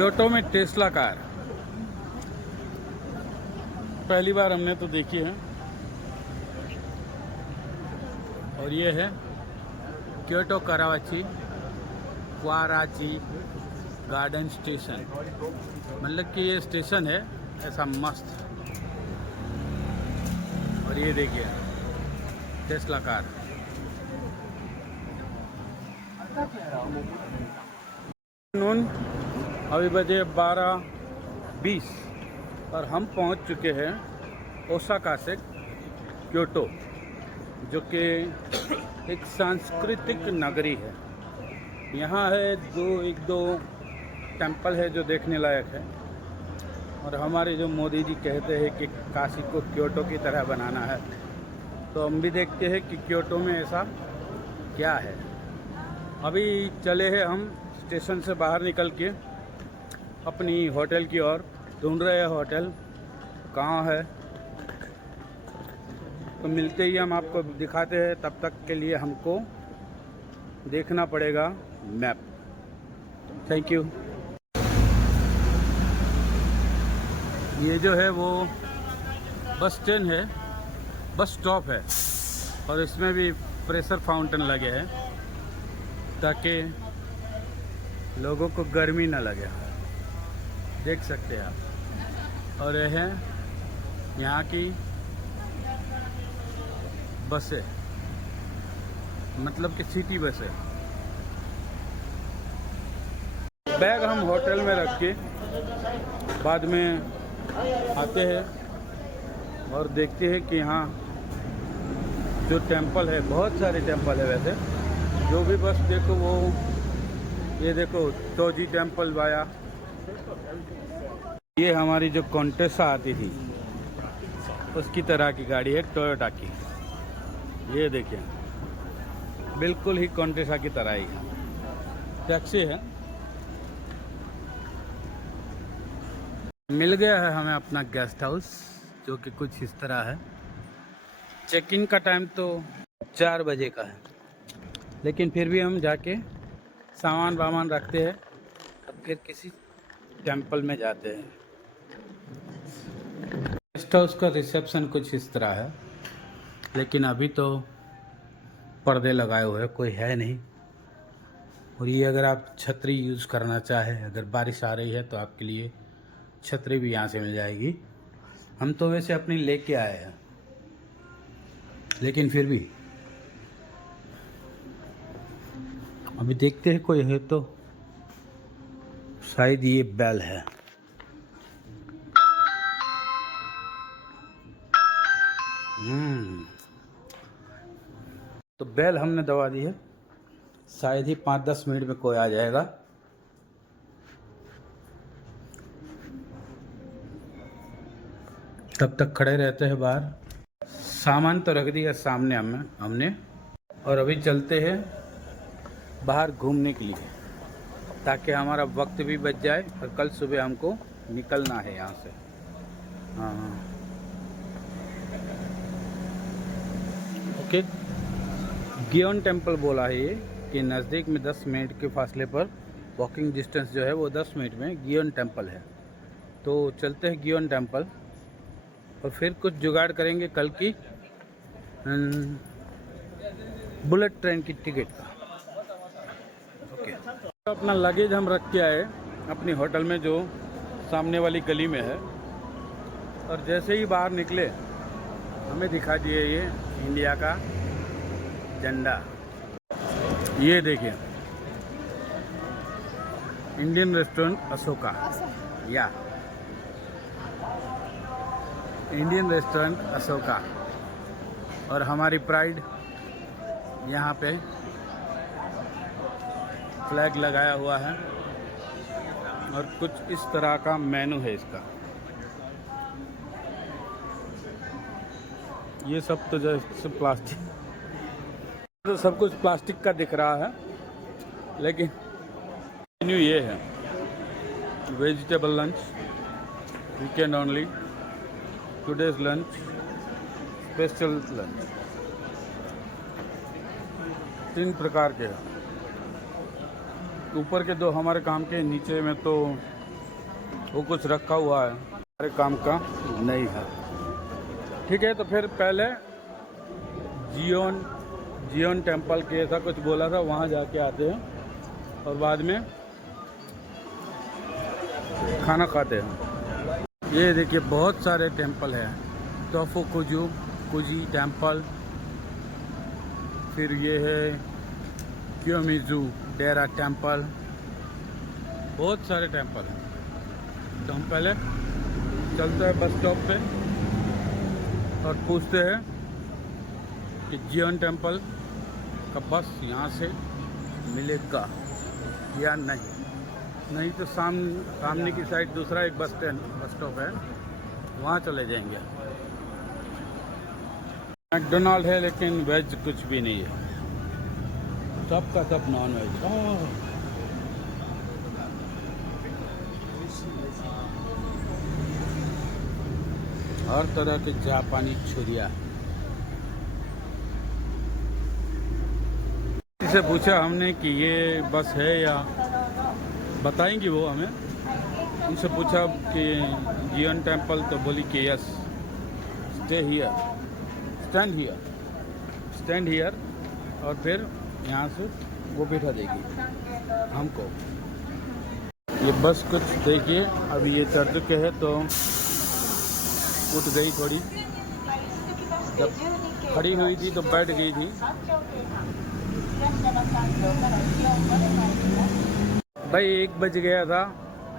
Kyoto में Tesla car पहली बार हमने तो देखी है। और ये है क्योटो कराची क्वाराची गार्डन स्टेशन। मतलब कि ये स्टेशन है ऐसा मस्त। और ये देखिए टेस्ला कार। नून अभी बजे 12:20 और हम पहुंच चुके हैं ओसाका से क्योटो, जो कि एक सांस्कृतिक नगरी है। यहाँ है एक दो टेंपल है जो देखने लायक है। और हमारे जो मोदी जी कहते हैं कि काशी को क्योटो की तरह बनाना है, तो हम भी देखते हैं कि क्योटो में ऐसा क्या है। अभी चले हैं हम स्टेशन से बाहर निकल के अपनी होटल की ओर, ढूंढ रहे हैं होटल कहाँ है। तो मिलते ही हम आपको दिखाते हैं। तब तक के लिए हमको देखना पड़ेगा मैप। Thank you. ये जो है वो बस स्टैंड है, बस स्टॉप है। और इसमें भी प्रेशर फाउंटेन लगे हैं ताकि लोगों को गर्मी ना लगे। देख सकते हैं आप। और यह है यहाँ की बसें, मतलब कि सिटी बसें। बैग हम होटल में रख के बाद में आते हैं और देखते हैं कि यहाँ जो टेंपल है, बहुत सारे टेंपल है वैसे। जो भी बस देखो वो, ये देखो तोजी टेंपल वाया। ये हमारी जो कॉन्टेसा आती थी उसकी तरह की गाड़ी है, टोयोटा की। ये देखिए बिल्कुल ही कॉन्टेसा की तरह ही टैक्सी है। मिल गया है हमें अपना गेस्ट हाउस, जो कि कुछ इस तरह है। चेक इन का टाइम तो 4 बजे का है, लेकिन फिर भी हम जाके सामान वामान रखते हैं, अब फिर किसी टेंपल में जाते हैं। गेस्ट हाउस का रिसेप्शन कुछ इस तरह है, लेकिन अभी तो पर्दे लगाए हुए कोई है नहीं। और ये अगर आप छतरी यूज़ करना चाहें, अगर बारिश आ रही है तो आपके लिए छतरी भी यहाँ से मिल जाएगी। हम तो वैसे अपनी लेके आए हैं, लेकिन फिर भी अभी देखते हैं कोई है तो। शायद ये बेल है। तो बेल हमने दबा दी है। शायद ही 5-10 मिनट में कोई आ जाएगा। तब तक खड़े रहते हैं बाहर। सामान तो रख दिया सामने हमने। और अभी चलते हैं बाहर घूमने के लिए, ताकि हमारा वक्त भी बच जाए और कल सुबह हमको निकलना है यहाँ से। हाँ ओके। गियोन टेंपल बोला है ये कि नज़दीक में 10 मिनट के फासले पर, वॉकिंग डिस्टेंस जो है वो 10 मिनट में गियोन टेंपल है। तो चलते हैं गियोन टेंपल और फिर कुछ जुगाड़ करेंगे कल की बुलेट ट्रेन की टिकट का। ओके। तो अपना लगेज हम रख के आए अपनी होटल में, जो सामने वाली गली में है। और जैसे ही बाहर निकले हमें दिखा दिए ये इंडिया का झंडा। ये देखिए इंडियन रेस्टोरेंट अशोका, या इंडियन रेस्टोरेंट अशोका। और हमारी प्राइड यहाँ पे फ्लैग लगाया हुआ है। और कुछ इस तरह का मेनू है इसका। ये सब तो जैसे प्लास्टिक, तो सब कुछ प्लास्टिक का दिख रहा है, लेकिन मेन्यू ये है। Vegetable lunch, weekend only, today's lunch, special lunch. 3 प्रकार के हैं। ऊपर के 2 हमारे काम के, नीचे में तो वो कुछ रखा हुआ है, हमारे काम का नहीं है। ठीक है, तो फिर पहले जियोन टेम्पल के ऐसा कुछ बोला था, वहाँ जाके आते हैं और बाद में खाना खाते हैं। ये देखिए बहुत सारे टेम्पल हैं, तोफुकुजी टेम्पल, फिर ये है कियोमिज़ू डेरा टेम्पल, बहुत सारे टेम्पल हैं। तो हम पहले चलते हैं बस स्टॉप पे और पूछते हैं कि जियोन टेम्पल का बस यहाँ से मिलेगा या नहीं तो सामने की साइड दूसरा एक बस स्टॉप है, वहाँ चले जाएंगे। मैकडोनाल्ड है लेकिन वेज कुछ भी नहीं है, सब का सब नॉन वेज। हर तरह के जापानी छुरिया। इसे पूछा हमने कि ये बस है या बताएंगी वो हमें। उनसे पूछा कि जियोन टेम्पल, तो बोली कि यस, स्टैंड हियर, और फिर यहाँ से वो बिठा देगी हमको। ये बस कुछ देखिए, अभी ये चढ़ चुके हैं तो उठ गई थोड़ी, जब खड़ी हुई थी तो बैठ गई थी। भाई 1 बज गया था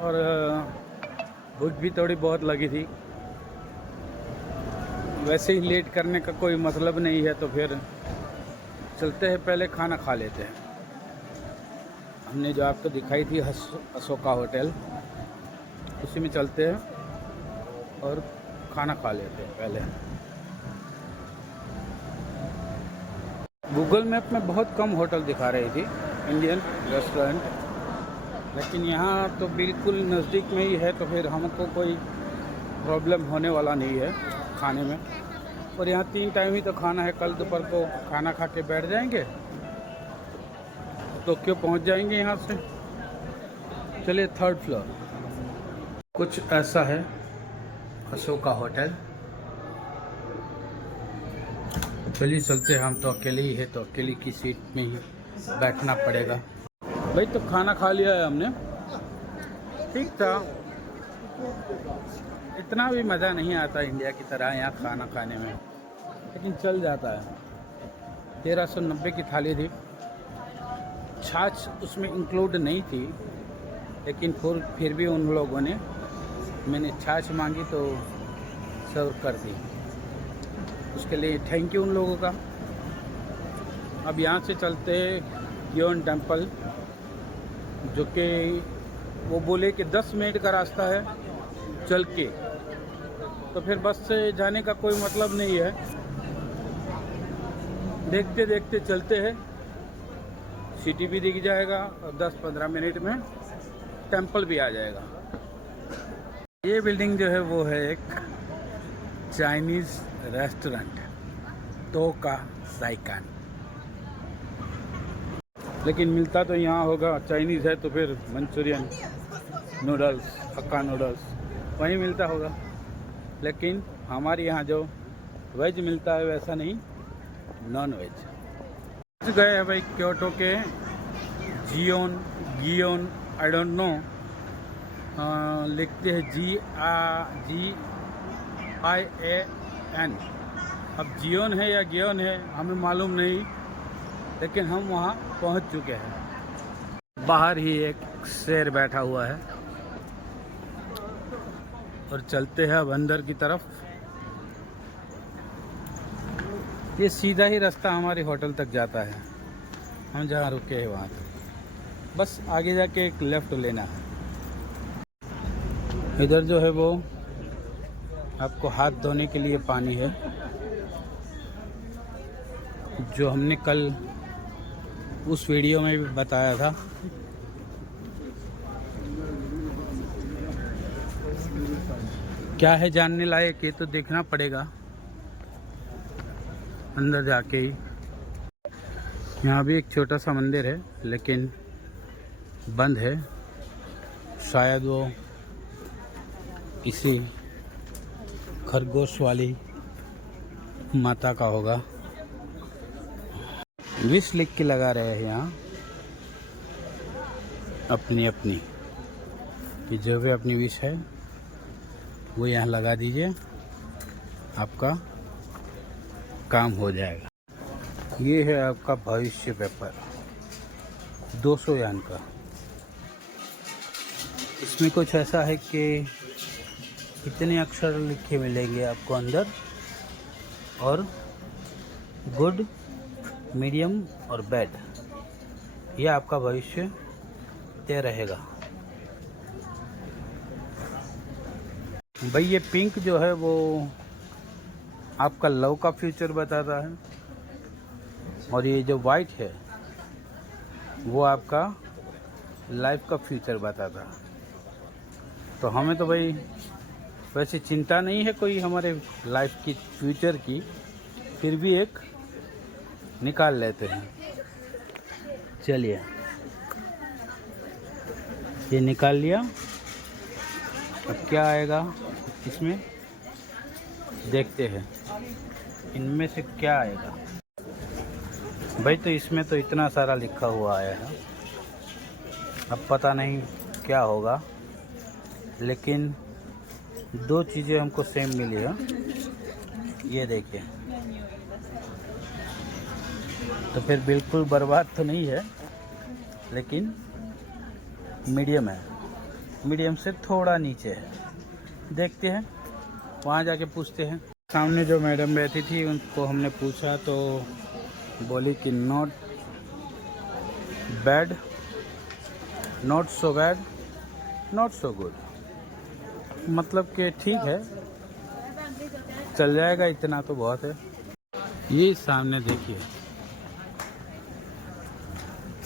और भूख भी थोड़ी बहुत लगी थी। वैसे ही लेट करने का कोई मतलब नहीं है, तो फिर चलते हैं, पहले खाना खा लेते हैं। हमने जो आपको दिखाई थी अशोका होटल, उसी में चलते हैं और खाना खा लेते हैं पहले। गूगल मैप में बहुत कम होटल दिखा रही थी इंडियन रेस्टोरेंट, लेकिन यहाँ तो बिल्कुल नज़दीक में ही है, तो फिर हमको कोई प्रॉब्लम होने वाला नहीं है खाने में। और यहाँ 3 टाइम ही तो खाना है, कल दोपहर को खाना खा के बैठ जाएंगे, टोक्यो पहुँच जाएंगे यहाँ से। चलिए 3rd फ्लोर, कुछ ऐसा है अशोका होटल। चलिए चलते हैं, हम तो अकेले ही है, तो अकेले की सीट में ही बैठना पड़ेगा। भाई तो खाना खा लिया है हमने, ठीक था, इतना भी मज़ा नहीं आता इंडिया की तरह यहाँ खाना खाने में, लेकिन चल जाता है। 1390 की थाली थी, छाछ उसमें इंक्लूड नहीं थी, लेकिन फिर भी उन लोगों ने, मैंने छाछ मांगी तो सर्व कर दी, उसके लिए थैंक यू उन लोगों का। अब यहाँ से चलते जियोन टेम्पल, जो कि वो बोले कि 10 मिनट का रास्ता है चल के, तो फिर बस से जाने का कोई मतलब नहीं है। देखते देखते चलते हैं, सिटी भी दिख जाएगा और 10-15 मिनट में टेम्पल भी आ जाएगा। ये बिल्डिंग जो है वो है एक चाइनीज़ रेस्टोरेंट, टोका साइकान, लेकिन मिलता तो यहाँ होगा, चाइनीज़ है तो फिर मंचूरियन नूडल्स, हक्का नूडल्स वहीं मिलता होगा, लेकिन हमारे यहाँ जो वेज मिलता है वैसा नहीं, नॉन वेज। गए हैं भाई क्योटो के जियोन आई डोंट नो, लिखते हैं GIAN। अब जियोन है या गियोन है हमें मालूम नहीं, लेकिन हम वहाँ पहुँच चुके हैं। बाहर ही एक शेर बैठा हुआ है और चलते हैं अब अंदर की तरफ। ये सीधा ही रास्ता हमारे होटल तक जाता है, हम जहाँ रुके हैं वहाँ तक, बस आगे जाके एक लेफ़्ट लेना है। इधर जो है वो आपको हाथ धोने के लिए पानी है, जो हमने कल उस वीडियो में भी बताया था। क्या है जानने लायक, ये तो देखना पड़ेगा अंदर जाके ही। यहाँ भी एक छोटा सा मंदिर है, लेकिन बंद है, शायद वो किसी खरगोश वाली माता का होगा। विश लिख के लगा रहे हैं यहाँ अपनी अपनी, कि जो भी अपनी विश है वो यहाँ लगा दीजिए, आपका काम हो जाएगा। ये है आपका भविष्य पेपर 200 यान का। इसमें कुछ ऐसा है कि कितने अक्षर लिखे मिलेंगे आपको अंदर, और गुड, मीडियम और बैड, ये आपका भविष्य तय रहेगा। भाई ये पिंक जो है वो आपका लव का फ्यूचर बताता है, और ये जो वाइट है वो आपका लाइफ का फ्यूचर बताता है। तो हमें तो भाई वैसे चिंता नहीं है कोई हमारे लाइफ की फ्यूचर की, फिर भी एक निकाल लेते हैं। चलिए ये निकाल लिया। अब क्या आएगा इसमें देखते हैं, इनमें से क्या आएगा। भाई तो इसमें तो इतना सारा लिखा हुआ आया है, अब पता नहीं क्या होगा, लेकिन 2 चीज़ें हमको सेम मिली है। ये देखिए, तो फिर बिल्कुल बर्बाद तो नहीं है, लेकिन मीडियम है, मीडियम से थोड़ा नीचे है। देखते हैं, वहाँ जाके पूछते हैं। सामने जो मैडम बैठी थी उनको हमने पूछा तो बोली कि not bad, not so bad, not so good, मतलब कि ठीक है, चल जाएगा, इतना तो बहुत है। ये सामने देखिए,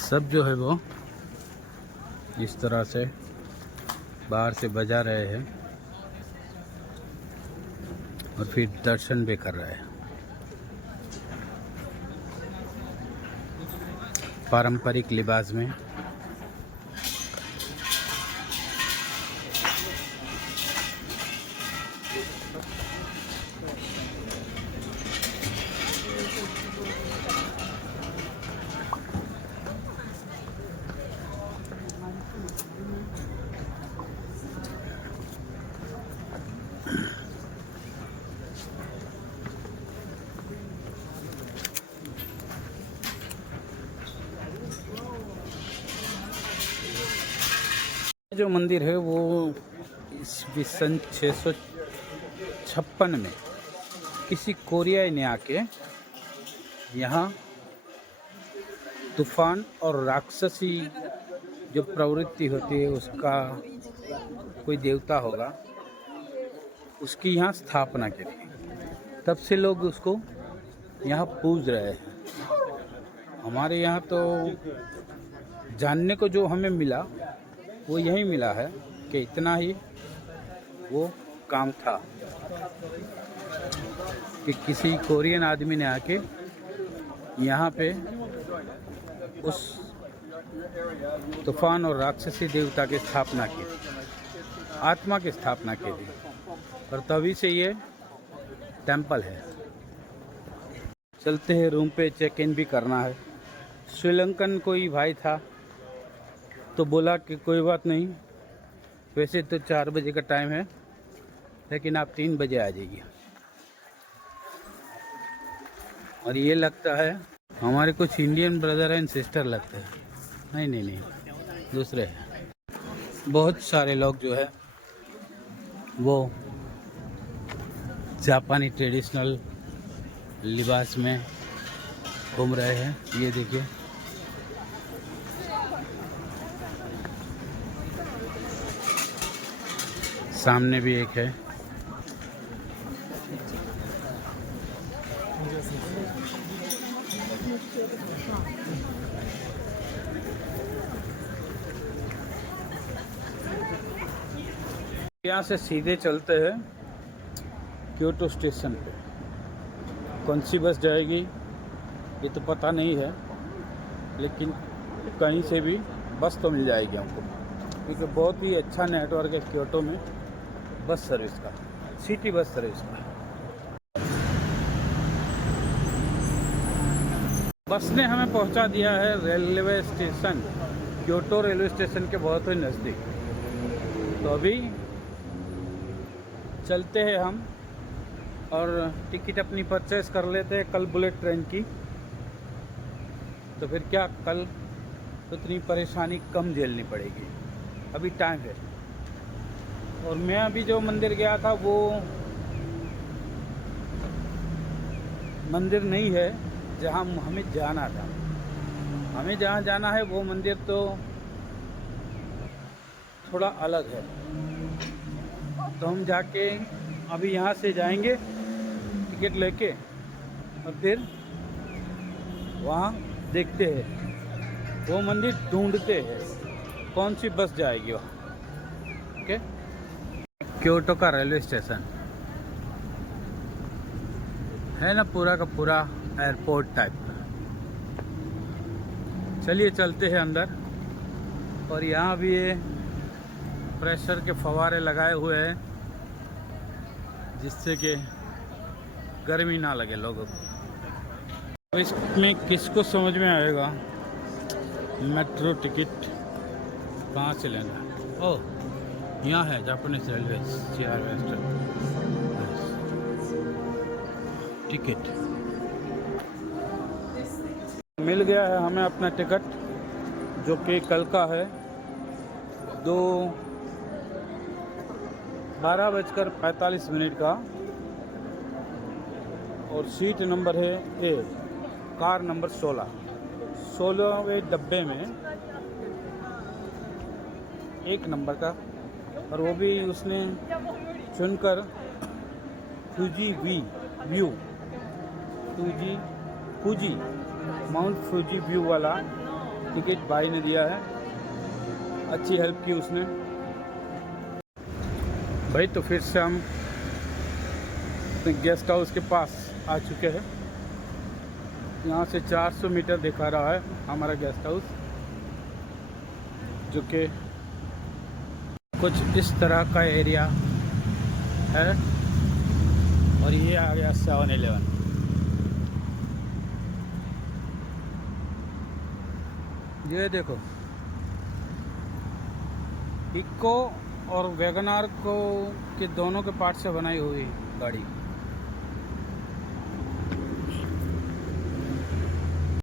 सब जो है वो इस तरह से बाहर से बजा रहे हैं और फिर दर्शन भी कर रहे हैं। पारंपरिक लिबास में। जो मंदिर है वो ईस्वी सन 656 में किसी कोरियाई ने आके यहाँ तूफान और राक्षसी जो प्रवृत्ति होती है उसका कोई देवता होगा, उसकी यहाँ स्थापना की थी। तब से लोग उसको यहाँ पूज रहे हैं। हमारे यहाँ तो जानने को जो हमें मिला वो यही मिला है कि इतना ही वो काम था कि किसी कोरियन आदमी ने आके यहाँ पे उस तूफान और राक्षसी देवता की स्थापना की, आत्मा की स्थापना की थी, और तभी से ये टेंपल है। चलते हैं रूम पे, चेक इन भी करना है। श्रीलंकन कोई भाई था तो बोला कि कोई बात नहीं, वैसे तो 4 बजे का टाइम है, लेकिन आप 3 बजे आ जाइए। और ये लगता है हमारे कुछ इंडियन ब्रदर एंड सिस्टर लगते हैं। नहीं, दूसरे हैं। बहुत सारे लोग जो है वो जापानी ट्रेडिशनल लिबास में घूम रहे हैं। ये देखिए, सामने भी एक है। यहाँ से सीधे चलते हैं क्योटो स्टेशन पे। कौन सी बस जाएगी ये तो पता नहीं है, लेकिन कहीं से भी बस तो मिल जाएगी हमको, क्योंकि बहुत ही अच्छा नेटवर्क है क्योटो में। बस सर्विस का, सिटी बस सर्विस का। बस ने हमें पहुंचा दिया है railway station, Kyoto railway station के बहुत ही नज़दीक। तो अभी चलते हैं हम और टिकट अपनी परचेस कर लेते हैं कल बुलेट ट्रेन की। तो फिर क्या, कल उतनी परेशानी कम झेलनी पड़ेगी। अभी टाइम है। और मैं अभी जो मंदिर गया था वो मंदिर नहीं है जहाँ हमें जाना था। हमें जहाँ जाना है वो मंदिर तो थोड़ा अलग है। तो हम जाके अभी यहाँ से जाएंगे टिकट लेके और फिर वहाँ देखते हैं, वो मंदिर ढूंढते हैं कौन सी बस जाएगी वहाँ। ओके, क्योटो का रेलवे स्टेशन है ना, पूरा का पूरा एयरपोर्ट टाइप का। चलिए चलते हैं अंदर। और यहाँ भी ये प्रेशर के फव्वारे लगाए हुए हैं जिससे कि गर्मी ना लगे लोगों को। इसमें किसको समझ में आएगा मेट्रो टिकट कहाँ से लेना। ओह, यहाँ है जापानीज रेलवे टिकट। मिल गया है हमें अपना टिकट, जो कि कल का है 12:45 का। और सीट नंबर है ए, कार नंबर 16वें डब्बे में 1 नंबर का। और वो भी उसने चुनकर फूजी माउंट फूजी व्यू वाला टिकट भाई ने दिया है। अच्छी हेल्प की उसने भाई। तो फिर से हम गेस्ट हाउस के पास आ चुके हैं। यहाँ से 400 मीटर दिखा रहा है हमारा गेस्ट हाउस, जो कि कुछ इस तरह का एरिया है। और ये आ गया 7-Eleven। ये देखो, इको और वैगनार को के दोनों के पार्ट से बनाई हुई गाड़ी।